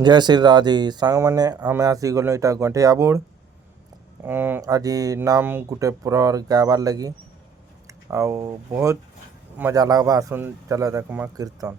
जय श्री राधे सांग मैंने आम आसीगल इटा गंठे आबुड़ आज नाम गुटे प्रहर गाबार लगी आउ बहुत मजा लगवा सुन चल देखमा कीर्तन।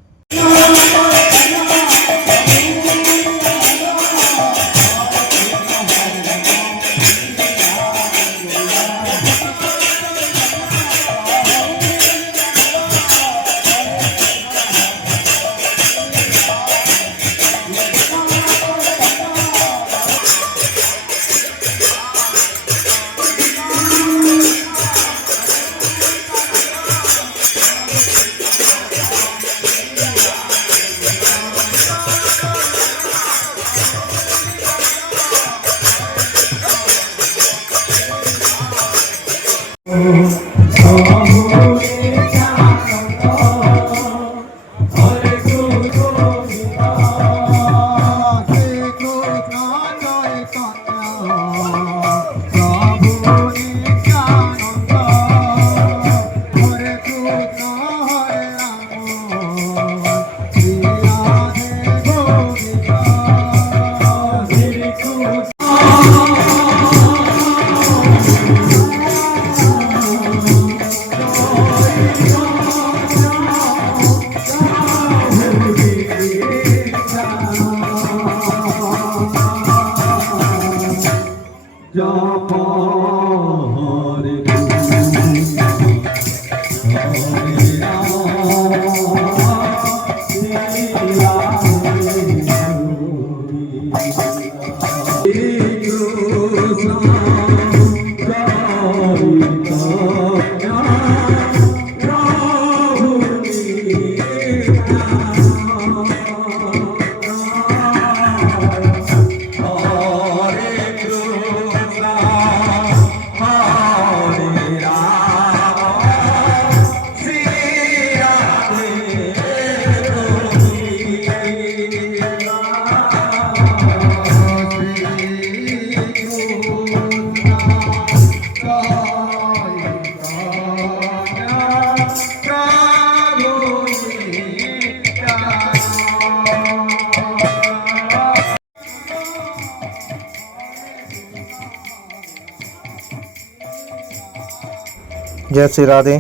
जय श्री राधे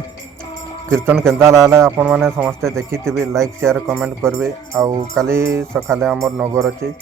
कीर्तन केन्ता लागला आपण माने समस्ते देखिथिबे लाइक शेयर कमेंट करबे आउ काली सकाले हमर नगर अछि।